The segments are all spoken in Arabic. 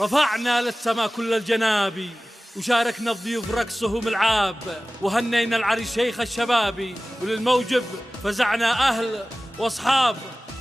رفعنا للسما كل الجناب، وشاركنا الضيوف رقصهم العاب، وهنينا العريس شيخ الشباب، وللموجب فزعنا أهل وأصحاب،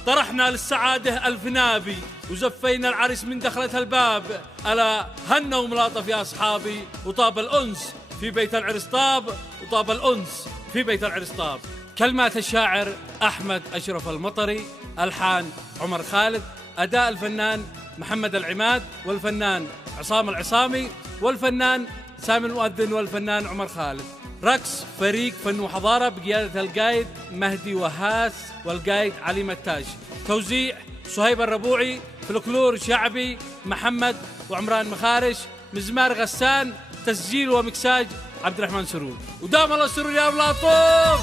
طرحنا للسعادة ألف نابي، وزفينا العريس من دخلة الباب. ألا هنا وملاطف يا أصحابي، وطاب الأنس في بيت العرس طاب، وطاب الأنس في بيت العرس طاب. كلمات الشاعر أحمد أشرف المطري، ألحان عمر خالد، أداء الفنان محمد العماد، والفنان عصام العصامي، والفنان سامي المؤذن، والفنان عمر خالد. رقص فريق فن وحضارة بقيادة القايد مهدي وهاس، والقايد علي متاش. توزيع صهيب الربوعي. فلكلور شعبي محمد وعمران مخارش. مزمار غسان. تسجيل ومكساج عبد الرحمن سرور. ودام الله السرور يا ملاطف.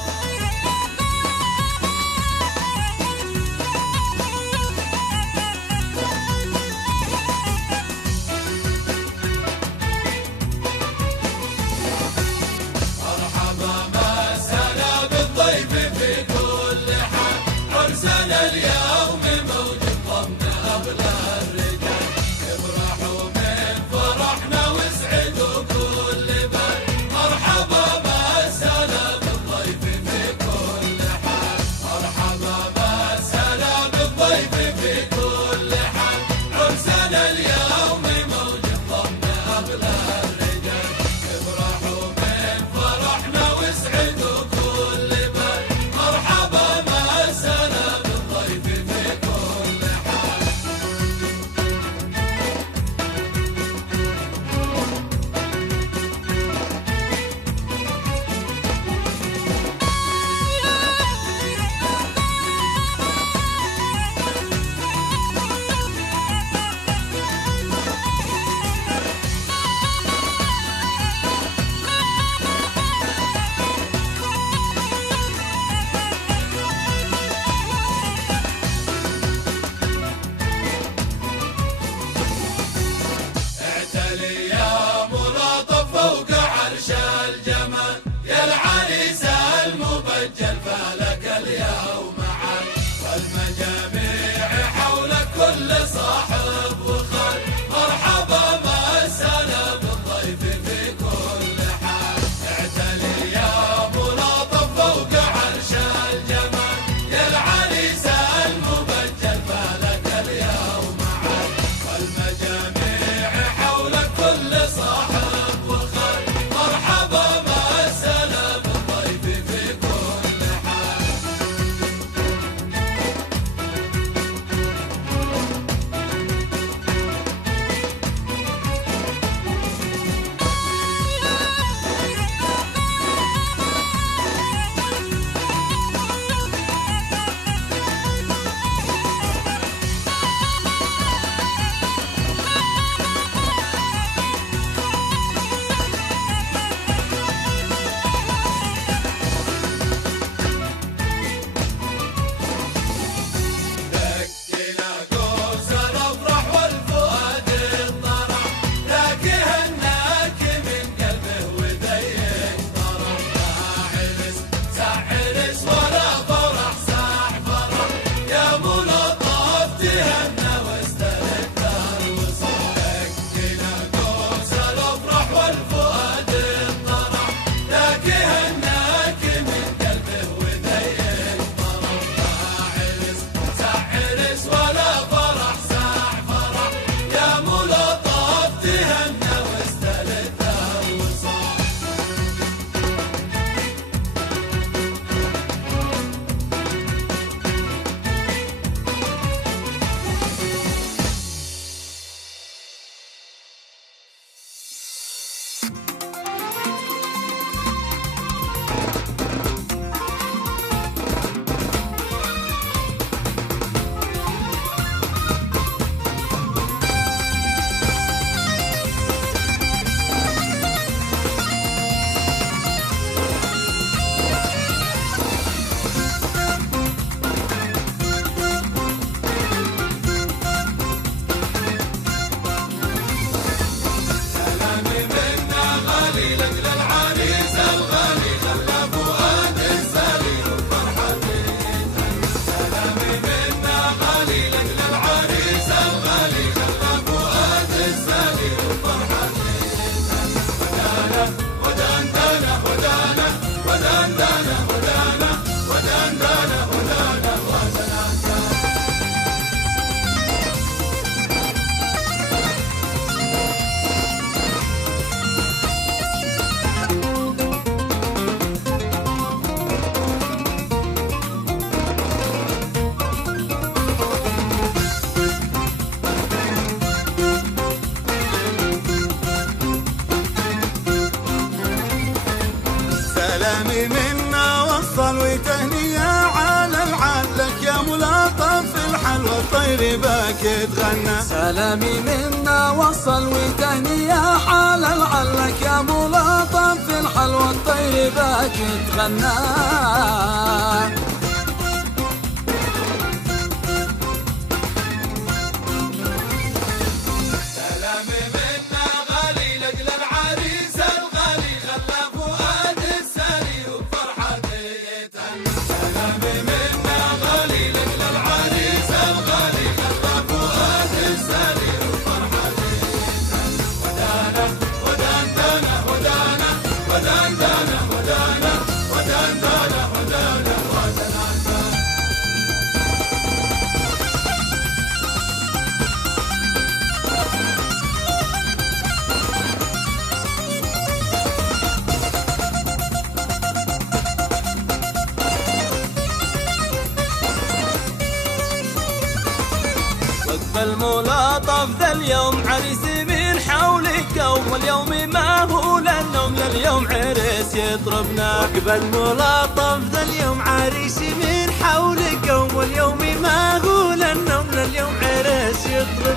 اليوم موجود ضمن أغلى الرجال، افرحوا من فرحنا واسعدوا كل بال، مرحبا بالسلام الضيف في كل حال، مرحبا بالسلام الضيف في كل حال، عرسنا اليوم موجود ضمن أغلى الرجال، افرحوا من فرحنا واسعدوا كل بال، مرحبا بالسلام في كل حال. وتهنية على العلك يا ملاطف الحلوى الطير باك يتغنى. سلامي منا وصل وتهنية على العلك يا ملاطف الحلوى الطير باك يتغنى. الملاطف ذا اليوم عريس من حولك، واليوم ما هو للنوم لليوم عريس يطربنا. وقبل ملاطف ذا اليوم عريس من حولك، واليوم ما هو للنوم لليوم عريس يطربنا.